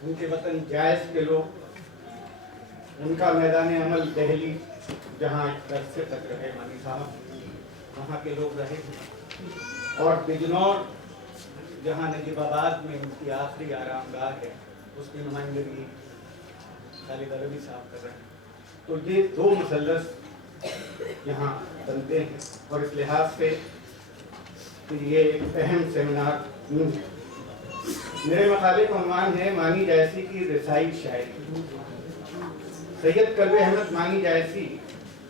उनके वतन जायज़ के लोग, उनका मैदान अमल दहली, जहाँ दरसे तक रहे मानी साहब, वहाँ के लोग रहे, और बिजनौर जहाँ नजीबाबाद में उनकी आखिरी आरामगाह है, उसकी नुमाइंदगी खालिद अरबी साहब कर रहे हैं। तो ये दो मुसल्लस यहाँ बनते हैं, और इस लिहाज से ये एक अहम सेमिनार मेरे मकाले का उन्वान है मानी जायसी की रसाई शायरी। सैयद कल्बे अहमद मानी जायसी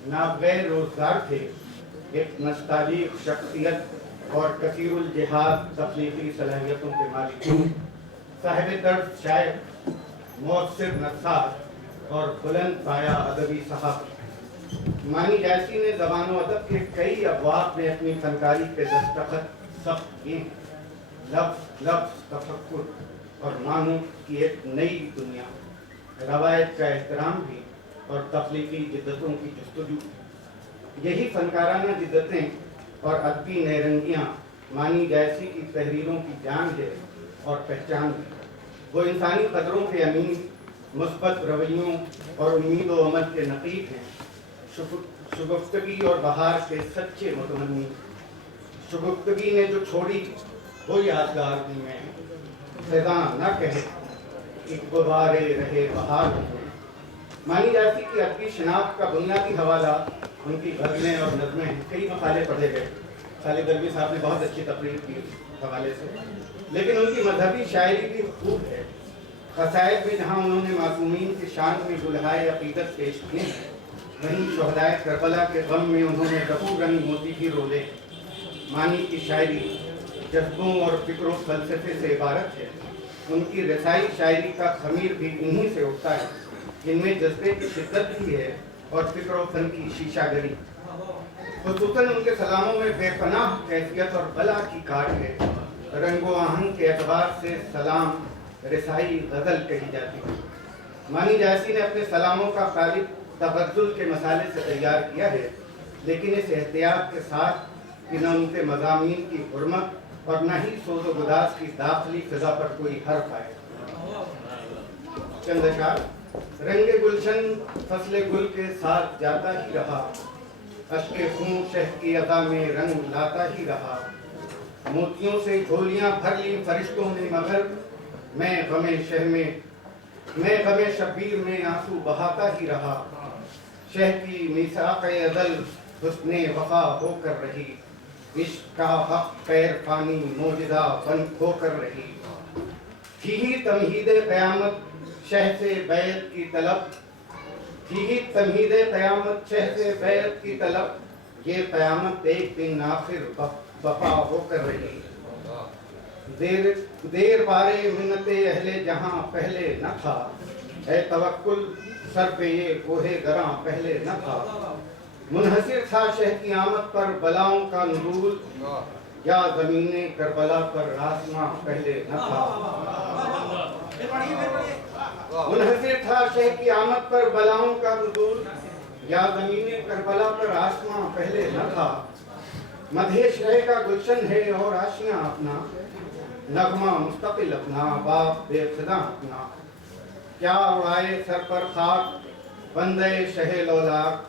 नागैर रोजगार थे, एक नस्तालीक शख्सियत और कसीरुल जिहाद तख्लीकी सलाहियतों के मालिक, साहिब दर्द शायर, मौसर नस्सार और बुलंद पाया अदबी साहब। मानी जायसी ने ज़बान व अदब के कई अबवाब में अपनी फनकारी के दस्तखत सब किए हैं। लफ्ज़ लफ्ज़ तफक्कुर और मानों की एक नई दुनिया, रवायत का एहतराम भी और तख्लीकी जिद्दतों की जस्तजू, यही फनकाराना जिद्दतें और अदबी नैरंगियाँ मानी जायसी की तहरीरों की जान है और पहचान भी। वो इंसानी कदरों के अमीन, मुस्बत रवैयों और उम्मीद व अमल के नक़ीब हैं, शुगुफ्तगी और बहार के सच्चे मुतमन्नी। शुगुफ्तगी ने जो छोड़ी वो यादगार में फ़िज़ा न कहे कि गुबारे रहे बहार। मानी जाती कि अदबी शनाख्त का बुनियादी हवाला उनकी गज़लें और नज़में हैं। कई मकाले पढ़े गए, खालिद अरबी साहब ने बहुत अच्छी तकरीर की हवाले से, लेकिन उनकी मजहबी शायरी भी खूब है। क़साइद में जहाँ उन्होंने मासूमीन की शान में दुल्हाए अक़ीदत पेश किए हैं, वहीं शुहदाए करबला के गम में उन्होंने रफ़ू रंग मोती भी रोले। मानी की शायरी जज्बों और फ़िक्र फ़लसफ़े से इबारत है। उनकी रसाई शायरी का ख़मीर भी इन्हीं से उठता है, इनमें जज्बे की शिद्दत भी है और फ़िक्र व फ़न की शीशागरी। ख़ुसूसन उनके सलामों में बेपनाह कैफियत और बला की काट है। रंगो आहंग के एतबार से सलाम रसाई गज़ल कही जाती है। मानी जायसी ने अपने सलामों का कालिब तगज़्ज़ुल के मसाले से तैयार किया है, लेकिन इस एहतियात के साथ कि न उनके मज़ामीन की हुर्मत और न ही सोज़ो गुदास की दाखिली फ़िज़ा पर कोई हर्फ आए। चंद अशार। रंगे गुलशन फसले गुल के साथ जाता ही रहा, अश्के खून शह की अदा में रंग लाता ही रहा। मोतियों से झोलियाँ भर ली फरिश्तों ने, मगर मैं गमे शब्बीर में आंसू बहाता ही रहा। शह की मीसाक़े अज़ल हुस्ने वफ़ा होकर रही, इश्क़ का हक़ पैर पानी मोजिज़ा बन होकर रही। थी ही तमहीदे क़यामत शह से बैत की तलब, थी ही तमहीदे क़यामत शह से बैत की तलब, ये क़यामत एक दिन आखिर वफ़ा होकर रही। देर बारे मिन्नते अहले जहाँ पहले न था, ऐ तवक्कुल सर पे ये कोहे गरां पहले न था। मुनहसिर था शह की आमद पर बलाओं का नुज़ूल, या ज़मीने करबला पर आसमां पहले न था। मुनहसिर था शह की आमद पर बलाओं का नुज़ूल, या ज़मीने करबला पर आसमां पहले न था। मधे शह का गुलशन है और आशियाँ अपना, नगमा मुस्तकिल अपना, बाप बेखुदा अपना। क्या उड़ाए सर पर खाक बंदे शहे लौलाक,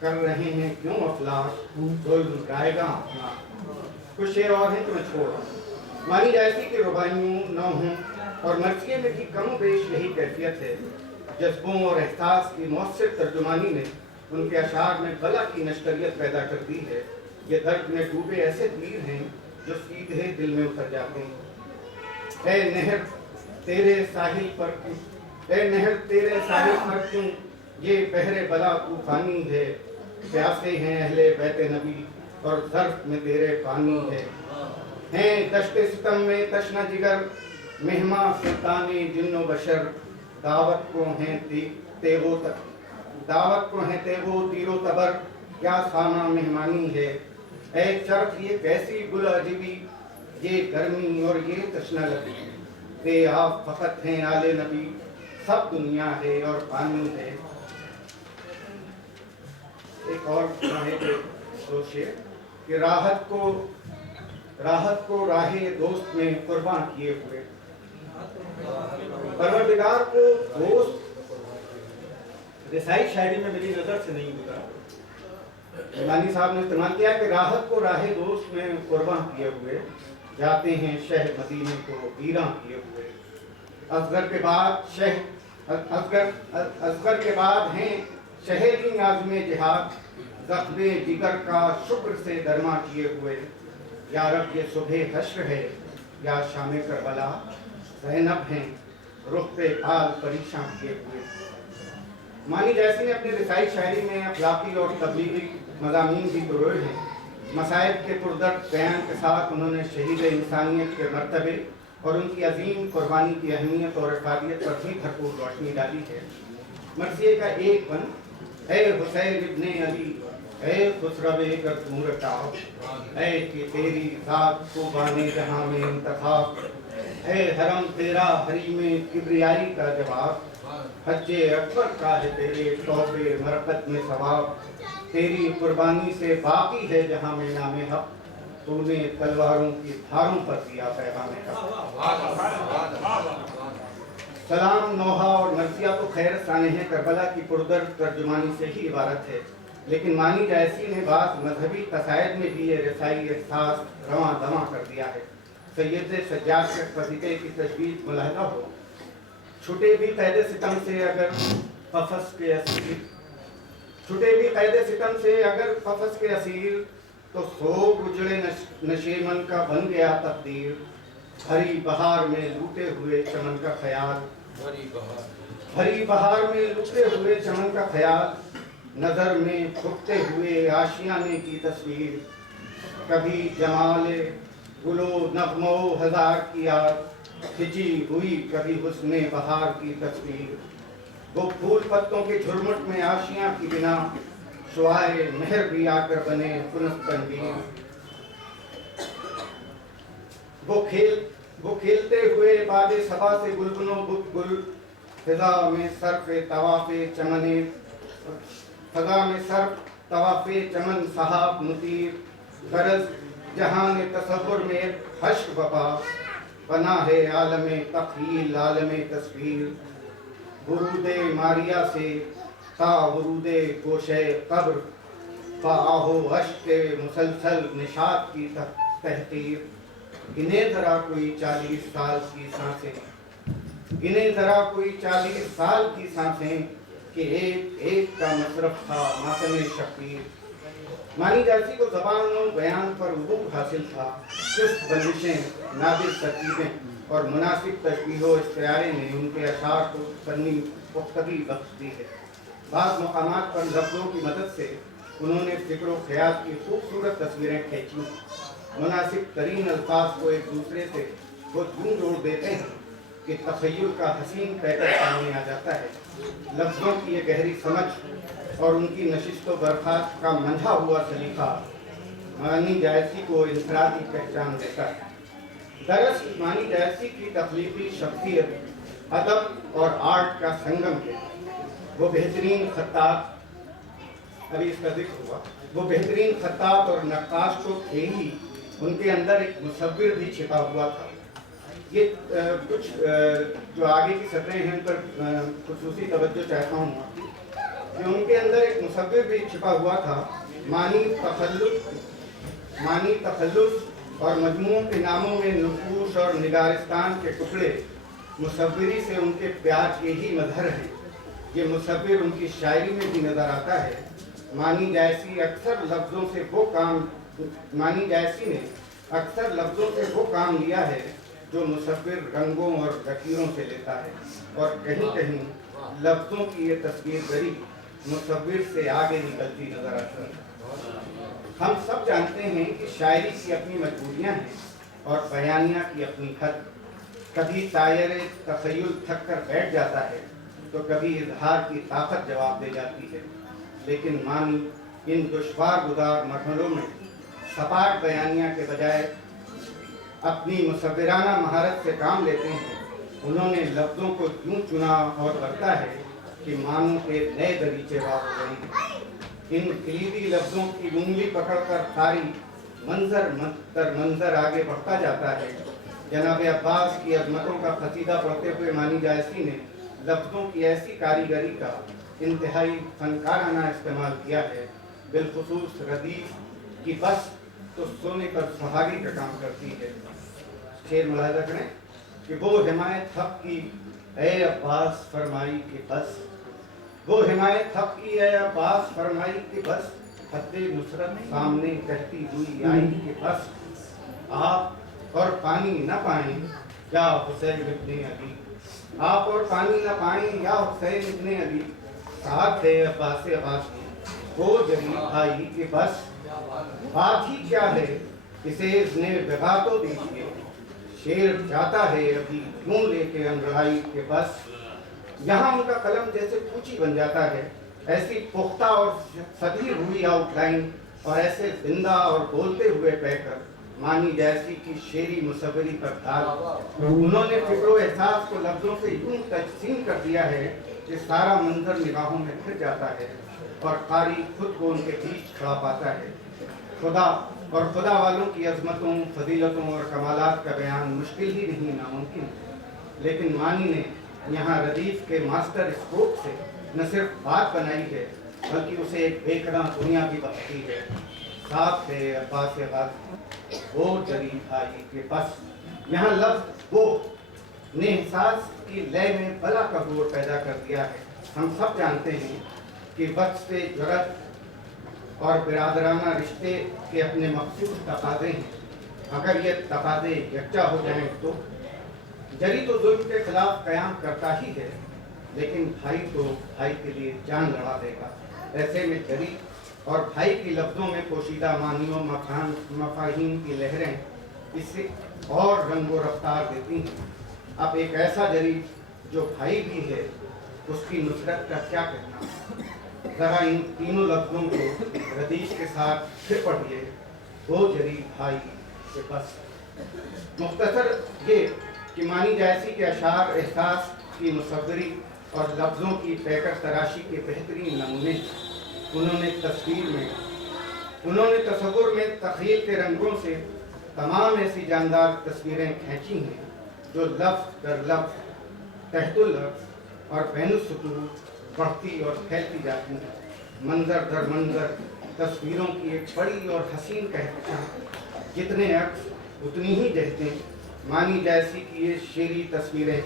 कर रहे हैं क्यों अफलाक, जुल्म गाएगा अपना। कुछ शेर और हैं तो मैं छोड़ रहा हूँ। मानी जायसी की रुबाइयों, नौहों और मर्ज़िये में भी कम बेश यही कैफियत है। जज्बों और एहसास की मौसर तर्जुमानी ने उनके अशार में बला की नश्तरियत पैदा कर दी है। ये दर्द में डूबे ऐसे तीर हैं जो सीधे दिल में उतर जाते हैं। ऐ नहर तेरे साहिल पर क्यों, ऐ नहर तेरे साहिल पर क्यों, ये बहरे बला तूफानी है। प्यासे हैं अहले बैते नबी और ज़र्फ़ में तेरे पानी है। हैं दश्ते सितम में तशना जिगर, मेहमा सुल्ताने जिन्नो बशर। दावत को हैं तेगो तीरो तबर, क्या सामा मेहमानी है। ऐ चरख ये कैसी गुल अजीबी, ये गर्मी और ये तशना लगी। ते आप फ़कत हैं आले नबी, सब दुनिया है और पानी है। एक और है दो शेर कि राहत को राहे दोस्त में कुर्बान किए हुए, परवरदिगार को दोस्त रसाई शायरी में मेरी नजर से नहीं गुजरा। ईमानी साहब ने इस्तेमाल किया कि राहत को राहे दोस्त में कुर्बान किए हुए जाते हैं शहर मदीने को वीरान किए हुए। असगर के बाद हैं शहरी आज़मे जिहाद ज़ख्मे जिगर का शुक्र से दरमा किए हुए। या रब ये सुबह हश्र है या शाम करबला ज़ैनब हैं रुख पे हाल परेशान किए हुए। मानी जैसी ने अपनी रसाई शायरी में अखलाकी और तबलीगी मज़ामीन भी परोए हैं। मसाइब के पुरदर्द बयान के साथ उन्होंने शहीद इंसानियत के मर्तबे और उनकी अजीम कुर्बानी की अहमियत और अफादियत पर भी भरपूर रोशनी डाली है। मरसिए का एक बन ए हुसैन इब्ने अली ए खुसरवे गरतूर ताब ए कि तेरी ज़ात को बाने जहां में इंतखाब ए हरम तेरा हरी में किब्रियाई का जवाब हज्जे अकबर का है तेरे तौबे मरकत में सवाब तेरी कुर्बानी से बाकी है जहां में नामे हक तूने तलवारों की धारों पर दिया पैगाम हक। सलाम नौहा और मरसिया तो खैर सानेह करबला की पुरदर्द तर्जुमानी से ही इबारत है, लेकिन मानी जायसी ने बात मजहबी तसायद में भी ये रसाई एहसास रवां दवा कर दिया है। सैयद सज्जाद के फजीले की तजवीज़ मुलाहिदा हो छुटे भी कैद सितम से अगर कफस के असीर छुटे भी कैद सितम से अगर कफस के असीर तो सोग उजड़े नशेमन का बन गया तकदीर। हरी बहार में लूटे हुए चमन का ख्याल हरी बहार में लूटे हुए चमन का ख्याल नजर में फुकते हुए आशियाने की तस्वीर। कभी जमाले गुलो नगमो हजार की याद खिंची हुई कभी हुस्ने बहार की तस्वीर। वो फूल पत्तों के झुरमुट में आशियां की बिना शुआए मेहर भी आकर बने पुनः तनवीर। वो खेलते हुए बादे सबा से गुलगुलों गुल फिजा में सर्फ तवाफे चमने फजा में सर्फ तवाफे चमन सहाब मुतीर। गरज जहान तसव्वुर में हश्र वफा बना है आलम तख़ील आलम तस्वीर। वुरूदे मारिया से ता वुरूदे गोशे कब्र फ़ाहो अश्क मुसलसल निशात की तहतीर। गिने जरा कोई 40 साल की सांसें गिने जरा कोई 40 साल की सांसें कि एक एक का मसरफ था मातम शकीर। मानी जासी को ज़बान और बयान पर वक़ूफ़ हासिल था। चुस्त बंदिशें नादिर तरकीबें और मुनासिब तशबीह इख्तियारे ने उनके अशार को फनी पुख्तगी बख्श दी है। बाज़ मकामात पर लफ्ज़ों की मदद से उन्होंने फ़िक्र व ख़याल की खूबसूरत तस्वीरें खींची। मुनासिब तरीन अल्फाज को एक दूसरे से वो यूं जोड़ देते हैं कि तख़य्युल का हसीन पैटर्न सामने आ जाता है। लफ्ज़ों की ये गहरी समझ और उनकी नशिस्त व बर्खास्त का मंझा हुआ सलीका मानी जायसी को इंफरादी पहचान देता है। दरअसल मानी जायसी की तख्लीकी शख्सियत अदब और आर्ट का संगम है। वो बेहतरीन खत्तात अभी इसका जिक्र हुआ वो बेहतरीन खत्तात और नक्काश तो थे ही, उनके अंदर एक मुसव्विर भी छिपा हुआ था। ये कुछ जो आगे की सतरें हैं उन पर खुसूसी तवज्जो चाहता हूँ कि उनके अंदर एक मुसव्विर भी छिपा हुआ था। मानी तखल्लुस और मजमूओं के नामों में नुकूश और निगारिस्तान के टुकड़े मुसव्विरी से उनके प्यार के ही मजहर हैं। ये मुसव्विर उनकी शायरी में भी नज़र आता है। मानी जायसी ने अक्सर लफ्ज़ों से वो काम लिया है जो मुसव्विर रंगों और लकीरों से लेता है, और कहीं कहीं लफ्ज़ों की ये तस्वीरगरी मुसव्विर से आगे निकलती नजर आती है। हम सब जानते हैं कि शायरी की अपनी मजबूरियाँ हैं और बयानिया की अपनी हद। कभी शायर तख़य्युल थक कर बैठ जाता है तो कभी इजहार की ताकत जवाब दे जाती है, लेकिन मानी इन दुश्वार गुजार मरहलों में सपाट बयानिया के बजाय अपनी मुसव्विराना महारत से काम लेते हैं। उन्होंने लफ्ज़ों को यूँ चुना और बरता है कि मानों के नए दरीचे वार हो गई। इन कलीदी लफ्ज़ों की उंगली पकड़कर सारी मंजर दर मंजर आगे बढ़ता जाता है। जनाब अब्बास की अजमतों का कसीदा पढ़ते हुए मानी जायसी ने लफ्ज़ों की ऐसी कारीगरी का इंतहाई फनकाराना इस्तेमाल किया है, बिलखुसूस रदीफ की बस तो सोने पर सुहागी का काम करती है। शेर मुलाहिजा करें कि वो हिमायत हक की ए अब्बास फरमाई कि बस, वो हिमायत हक की ए अब्बास फरमाई कि बस, हद्दे नुसरत सामने कहती हुई आई कि बस, आप और पानी न पाएं या हुसैन इब्ने अली, आप और पानी न पाएं या हुसैन इब्ने अली, साथ है अब्बास अब्बास की वो जरी भाई कि बस, बात ही क्या है इसे इसने बिगा तो दीजिए, शेर जाता है अभी क्यों लेके अनरहाई के बस। यहाँ उनका कलम जैसे पूची बन जाता है, ऐसी पुख्ता और सधी हुई आउटलाइन और ऐसे जिंदा और बोलते हुए पैकर मानी जैसी की शेरी मुसव्वरी पर दाग। उन्होंने फिक्रो एहसास को लफ्जों से यूं तकसीम कर दिया है कि सारा मंजर निगाहों में फिर जाता है और कारी खुद को उनके बीच खड़ा पाता है। खुदा और खुदा वालों की अजमतों, फजीलतों और कमालात का बयान मुश्किल ही नहीं, नामुमकिन, लेकिन मानी ने यहाँ रदीफ के मास्टर स्ट्रोक से न सिर्फ बात बनाई है बल्कि उसे एक बेकरां दुनिया भी बख्शी है। साथ है अब्बास अब्बास वो जरी भाई के बस। यहाँ लफ्ज़ वो ने एहसास की लय में बला का जोर पैदा कर दिया है। हम सब जानते हैं कि वक्त से जुर्रत और बिरादराना रिश्ते के अपने मखसूस तकाज़े हैं। अगर ये तकाज़े यकजा हो जाएं तो जरी तो जुल्म के खिलाफ कयाम करता ही है, लेकिन भाई तो भाई के लिए जान लड़ा देगा। ऐसे में जरी और भाई की लफ्ज़ों में पोशीदा मानियों मफाहीम की लहरें इससे और रंगो रफ्तार देती हैं। अब एक ऐसा जरी जो भाई भी है, उसकी नुसरत का क्या कहना। ज़रा इन तीनों लफ्ज़ों को रदीफ के साथ फिर पढ़िए, वो जरी भाई के बस। मुख्तसर ये कि मानी जैसी के अशार एहसास की मुसव्वरी और लफ्ज़ों की पैकर तराशी के बेहतरीन नमूने। उन्होंने तस्वुर में तख़य्युल के रंगों से तमाम ऐसी जानदार तस्वीरें खींची हैं जो लफ्ज़ दर लफ्ज़, तहतुल लफ्ज़ और बैनुस्सुतूर बढ़ती और फैलती जाती हैं। मंजर दर मंजर तस्वीरों की एक बड़ी और हसीन कहकशां, जितने अक्स उतनी ही जहतें। मानी जैसी की ये शेरी तस्वीरें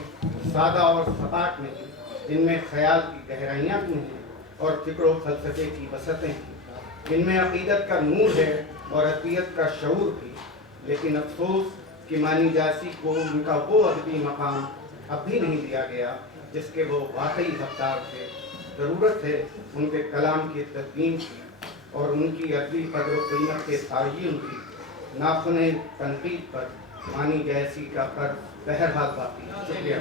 सादा और सपाट नहीं, इनमें ख्याल की गहराइयाँ भी हैं और फिक्र व फलसफे की वसतें हैं। इनमें अक़ीदत का नूर है और अक़ीदत का शऊर भी। लेकिन अफसोस कि मानी जैसी को उनका वो अदबी मकाम अब भी नहीं दिया गया जिसके वो वाकई हकदार थे। ज़रूरत है उनके कलाम की तदवीन की और उनकी अदबी कदर व कीमत के तायीन की। नाख़ुने तनकीद पर मानी जैसी का पर बहरहाल बाकी। शुक्रिया।